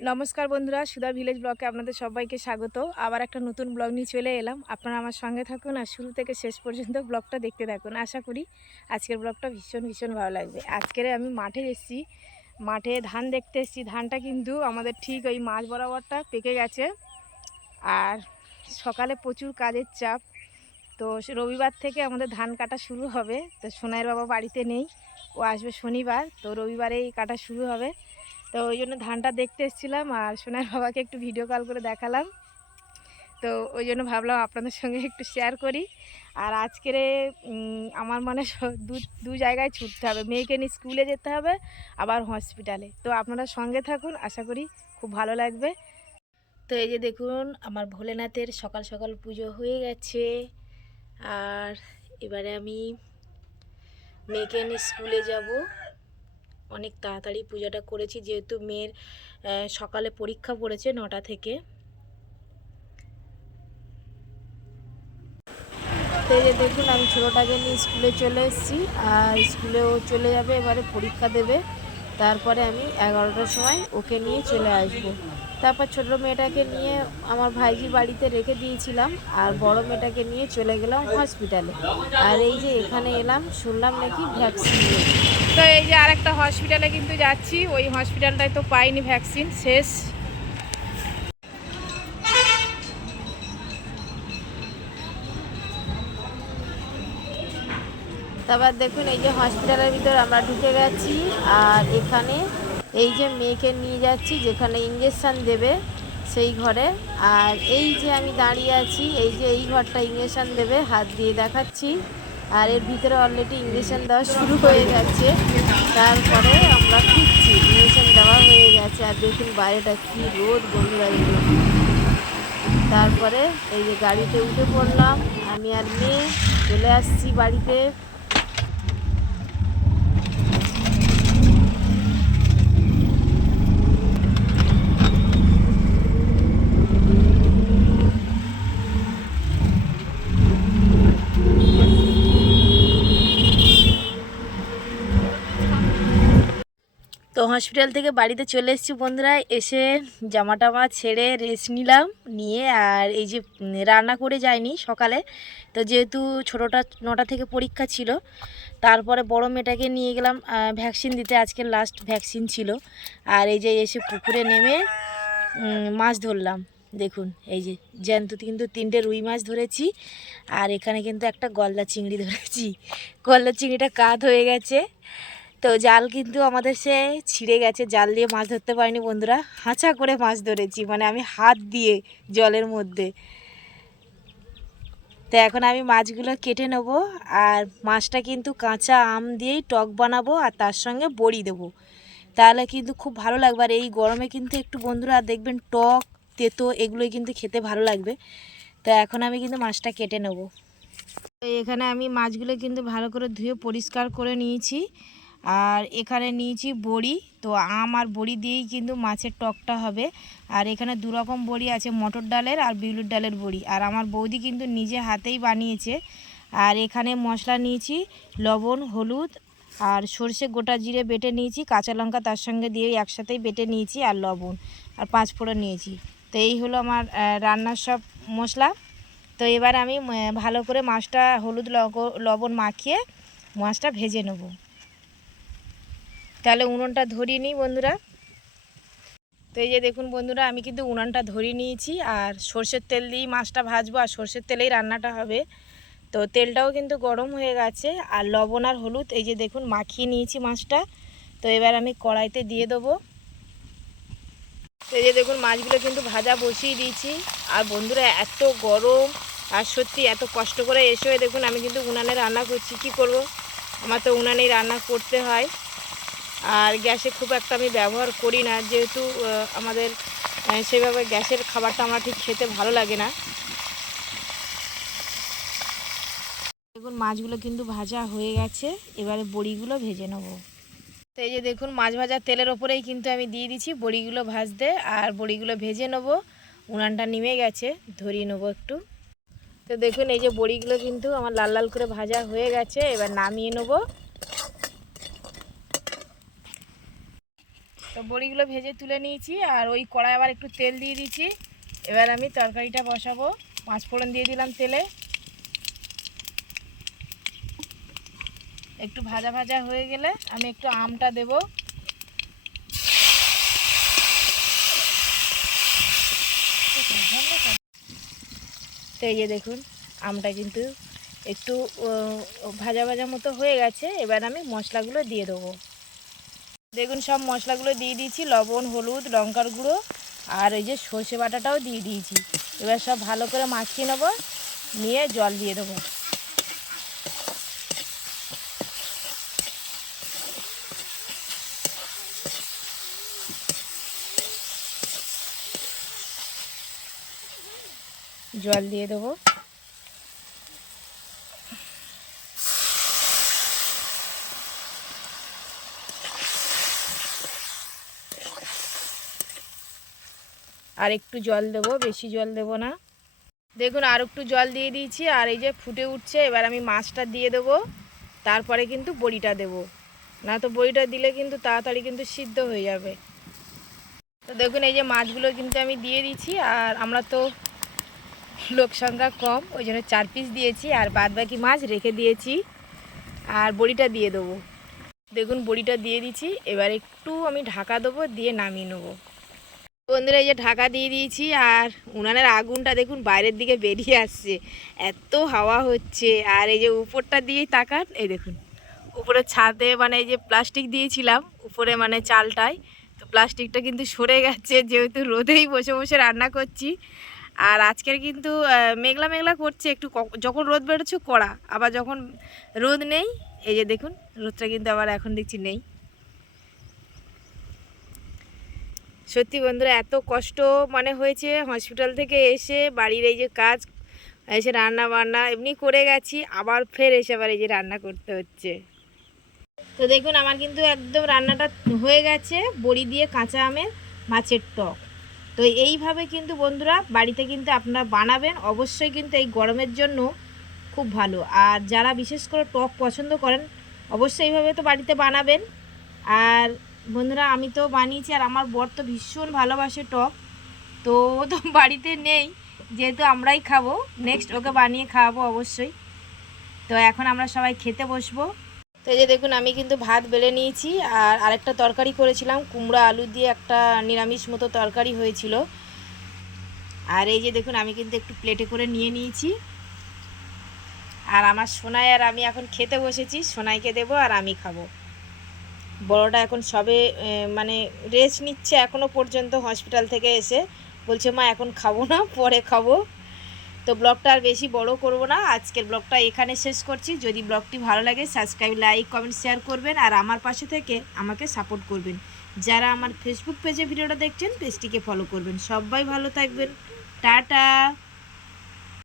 নমস্কার বন্ধুরা, সুধা ভিলেজ ব্লকে আপনাদের সবাইকে স্বাগত। আবার একটা নতুন ব্লগ নিয়ে চলে এলাম। আপনারা আমার সঙ্গে থাকুন আর শুরু থেকে শেষ পর্যন্ত ব্লগটা দেখতে থাকুন। আশা করি আজকের ব্লগটা ভীষণ ভীষণ ভালো লাগবে। আজকের আমি মাঠে এসেছি। মাঠে ধান দেখতে এসেছি। ধানটা কিন্তু আমাদের ঠিক ওই মাছ বরাবরটা পেকে গেছে। আর সকালে প্রচুর কাজের চাপ। তো রবিবার থেকে আমাদের ধান কাটা শুরু হবে। তো সোনাইয়ের বাবা বাড়িতে নেই। ও আসবে শনিবার। তো রবিবারেই কাটা শুরু হবে। তো ওই জন্য ধানটা দেখতে এসেছিলাম আর সোনার বাবাকে একটু ভিডিও কল করে দেখালাম। তো ওই জন্য ভাবলাম আপনাদের সঙ্গে একটু শেয়ার করি। আর আজকের আমার মানে দু দু জায়গায় ছুটতে হবে। মেয়েকে নিয়ে স্কুলে যেতে হবে, আবার হসপিটালে তো আপনারা সঙ্গে থাকুন, আশা করি খুব ভালো লাগবে। তো এই যে দেখুন, আমার ভোলেনাথের সকাল সকাল পুজো হয়ে গেছে। আর এবারে আমি মেয়েকে নিয়ে স্কুলে যাব। অনেক তাড়াতাড়ি পূজাটা করেছি, যেহেতু মেয়ের সকালে পরীক্ষা পড়েছে নটা থেকে। দেখুন, আমি ছোটোটাকে নিয়ে স্কুলে চলে এসেছি, আর স্কুলেও চলে যাবে, এবারে পরীক্ষা দেবে। তারপরে আমি এগারোটার সময় ওকে নিয়ে চলে আসব। তারপর ছোট মেয়েটাকে নিয়ে আমার ভাইজি বাড়িতে রেখে দিয়েছিলাম আর বড় মেয়েটাকে নিয়ে চলে গেলাম হসপিটালে। আর এই যে এখানে এলাম, শুনলাম নাকি ভ্যাকসিন তো এই যে আর একটা হসপিটালে কিন্তু যাচ্ছি, ওই হসপিটালটায় তো পাইনি ভ্যাকসিন, শেষ। তারপর দেখুন, এই যে হসপিটালের ভিতর আমরা ঢুকে গেছি। আর এখানে এই যে মেয়েকে নিয়ে যাচ্ছি, যেখানে ইঞ্জেকশান দেবে সেই ঘরে। আর এই যে আমি দাঁড়িয়ে আছি, এই যে এই ঘরটা ইঞ্জেকশান দেবে, হাত দিয়ে দেখাচ্ছি। আর এর ভিতরে অলরেডি ইঞ্জেকশান দেওয়া শুরু হয়ে গেছে। তারপরে আমরা ফিরছি ইঞ্জেকশান দেওয়া হয়ে গেছে। আর দেখুন, বাইরেটা কি রোদ বন্ধুরা তারপরে এই যে গাড়িতে উঠে পড়লাম। আমি আর মেয়ে চলে আসছি বাড়িতে। তো হসপিটাল থেকে বাড়িতে চলে এসেছি বন্ধুরা। এসে জামা টামা ছেড়ে রেস্ট নিলাম, নিয়ে আর এই যে রান্না করে যায়নি সকালে। তো যেহেতু ছোটোটা নটা থেকে পরীক্ষা ছিল, তারপরে বড় মেয়েটাকে নিয়ে গেলাম ভ্যাকসিন দিতে। আজকে লাস্ট ভ্যাকসিন ছিল। আর এই যে এসে পুকুরে নেমে মাছ ধরলাম। দেখুন, এই যে জ্যান্ত কিন্তু তিনটে রুই মাছ ধরেছি। আর এখানে কিন্তু একটা গলদা চিংড়ি ধরেছি। গলদা চিংড়িটা কাত হয়ে গেছে। তো জাল কিন্তু আমাদের সে ছিঁড়ে গেছে, জাল দিয়ে মাছ ধরতে পারিনি বন্ধুরা। হাঁচা করে মাছ ধরেছি মানে আমি হাত দিয়ে জলের মধ্যে। তো এখন আমি মাছগুলো কেটে নেব, আর মাছটা কিন্তু কাঁচা আম দিয়েই টক বানাবো, আর তার সঙ্গে বড়ি দেবো। তাহলে কিন্তু খুব ভালো লাগবে, আর এই গরমে কিন্তু একটু বন্ধুরা দেখবেন টক, তেতো, এগুলোই কিন্তু খেতে ভালো লাগবে। তো এখন আমি কিন্তু মাছটা কেটে নেব। এখানে আমি মাছগুলো কিন্তু ভালো করে ধুয়ে পরিষ্কার করে নিয়েছি। আর এখানে নিয়েছি বড়ি। তো আম আর বড়ি দিয়েই কিন্তু মাছের টকটা হবে। আর এখানে দু রকম বড়ি আছে, মটর ডালের আর বিউলির ডালের বড়ি। আর আমার বৌদি কিন্তু নিজে হাতেই বানিয়েছে। আর এখানে মশলা নিয়েছি, লবণ, হলুদ আর সর্ষে গোটা জিরে বেটে নিয়েছি, কাঁচা লঙ্কা তার সঙ্গে দিয়ে একসাথেই বেটে নিয়েছি আর লবণ আর পাঁচ ফোড়ন নিয়েছি। তো এই হলো আমার রান্নার সব মশলা। তো এবার আমি ভালো করে মাছটা হলুদ লবণ মাখিয়ে মাছটা ভেজে নেব। তাহলে উনুনটা ধরিয়ে নিই বন্ধুরা। তো এই যে দেখুন বন্ধুরা, আমি কিন্তু উনানটা ধরিয়ে নিয়েছি, আর সর্ষের তেল দিয়েই মাছটা ভাজবো, আর সর্ষের তেলেই রান্নাটা হবে। তো তেলটাও কিন্তু গরম হয়ে গেছে, আর লবণ আর হলুদ, এই যে দেখুন মাখিয়ে নিয়েছি মাছটা। তো এবার আমি কড়াইতে দিয়ে দেবো। তো এই যে দেখুন মাছগুলো কিন্তু ভাজা বসিয়ে দিয়েছি, আর বন্ধুরা এত গরম, আর সত্যি এত কষ্ট করে এসেও দেখুন আমি কিন্তু উনানে রান্না করছি, কি করব? আমার তো উনানেই রান্না করতে হয়। আর গ্যাসে খুব একটা আমি ব্যবহার করি না। যেহেতু আমাদের সেভাবে গ্যাসের খাবারটা আমার ঠিক খেতে ভালো লাগে না। দেখুন, মাছগুলো কিন্তু ভাজা হয়ে গেছে। এবারে বড়িগুলো ভেজে নেব। তো এই যে দেখুন, মাছ ভাজা তেলের ওপরেই কিন্তু আমি দিয়ে দিচ্ছি বড়িগুলো ভাজতে। আর বড়িগুলো ভেজে নেব। উনানটা নিমে গেছে, ধরিয়ে নেব একটু। তো দেখুন, এই যে বড়িগুলো কিন্তু আমার লাল লাল করে ভাজা হয়ে গেছে। এবার নামিয়ে নেব। তো বড়িগুলো ভেজে তুলে নিয়েছি, আর ওই কড়াই আবার একটু তেল দিয়ে দিয়েছি। এবার আমি তরকারিটা বসাবো। পাঁচ ফোড়ন দিয়ে দিলাম তেলে। একটু ভাজা ভাজা হয়ে গেলে আমি একটু আমটা দেব। তো এই যে দেখুন, আমটা কিন্তু একটু ভাজা ভাজা মতো হয়ে গেছে। এবার আমি মশলাগুলো দিয়ে দেবো। দেখুন, সব মশলাগুলো দিয়ে দিয়েছি, লবণ, হলুদ, লঙ্কার গুঁড়ো, আর ওই যে সর্ষে বাটাটাও দিয়ে দিয়েছি। এবার সব ভালো করে মাখিয়ে নেব, নিয়ে জল দিয়ে দেবো। জল দিয়ে দেবো। আর একটু জল দেবো, বেশি জল দেবো না। দেখুন, আর একটু জল দিয়ে দিয়েছি, আর এই যে ফুটে উঠছে, এবার আমি মাছটা দিয়ে দেবো। তারপরে কিন্তু বড়িটা দেবো। না তো বড়িটা দিলে কিন্তু তাড়াতাড়ি কিন্তু সিদ্ধ হয়ে যাবে। তো দেখুন, এই যে মাছগুলো কিন্তু আমি দিয়ে দিচ্ছি আর আমরা তো লোক সংখ্যা কম, ওই জন্য চার পিস দিয়েছি, আর বাদ বাকি মাছ রেখে দিয়েছি, আর বড়িটা দিয়ে দেবো। দেখুন, বড়িটা দিয়ে দিচ্ছি এবার একটু আমি ঢাকা দেবো, দিয়ে নামিয়ে নেব। বন্ধুরা, এই যে ঢাকা দিয়ে দিয়েছি আর উনানের আগুনটা দেখুন বাইরের দিকে বেরিয়ে আসছে। এত হাওয়া হচ্ছে। আর এই যে উপরটা দিয়েই তাকান, এই দেখুন। উপরে ছাদে মানে এই যে প্লাস্টিক দিয়েছিলাম, উপরে মানে চালটায়। তো প্লাস্টিকটা কিন্তু সরে গেছে, যেহেতু রোদেই বসে বসে রান্না করছি। আর আজকের কিন্তু মেঘলা মেঘলা করছে, একটু যখন রোদ বেরোচ্ছে কড়া। আবার যখন রোদ নেই, এই যে দেখুন, রোদটা কিন্তু আবার এখন দেখছি নেই। সত্যি বন্ধুরা, এত কষ্ট মানে হয়েছে হসপিটাল থেকে এসে বাড়ির এই যে কাজ, এসে রান্না বান্না এমনি করে গেছি, আবার ফের এসে আবার এই যে রান্না করতে হচ্ছে। তো দেখুন, আমার কিন্তু একদম রান্নাটা হয়ে গেছে, বড়ি দিয়ে কাঁচা আমের মাছের টক। তো এইভাবে কিন্তু বন্ধুরা, বাড়িতে কিন্তু আপনারা বানাবেন, অবশ্যই কিন্তু এই গরমের জন্য খুব ভালো। আর যারা বিশেষ করে টক পছন্দ করেন, অবশ্যই এইভাবে তো বাড়িতে বানাবেন। আর বন্ধুরা, আমি তো বানিয়েছি আর আমার বর তো ভীষণ ভালোবাসে টক। তো ও তো বাড়িতে নেই, যেহেতু আমরাই খাব। নেক্সট ওকে বানিয়ে খাওয়াবো অবশ্যই। তো এখন আমরা সবাই খেতে বসবো। তো এই যে দেখুন, আমি কিন্তু ভাত বেলে নিয়েছি আর আরেকটা তরকারি করেছিলাম। কুমড়ো, আলু দিয়ে একটা নিরামিষ মতো তরকারি হয়েছিল। আর এই যে দেখুন, আমি কিন্তু একটু প্লেটে করে নিয়ে নিয়েছি। আর আমার সোনাই আর আমি এখন খেতে বসেছি। সোনাইকে দেবো আর আমি খাব। বড়টা এখন সবে মানে রেস্ট নিচ্ছে এখনও পর্যন্ত হসপিটাল থেকে এসে। বলছে, মা, এখন খাব না, পরে খাব। তো ব্লগটা আর বেশি বড় করব না। আজকের ব্লগটা এখানে শেষ করছি। যদি ব্লগটি ভালো লাগে সাবস্ক্রাইব লাইক কমেন্ট শেয়ার করবেন। আর আমার পাশে থেকে আমাকে সাপোর্ট করবেন। যারা আমার ফেসবুক পেজে ভিডিওটা দেখছেন পেজটিকে ফলো করবেন। সবাই ভালো থাকবেন। টাটা!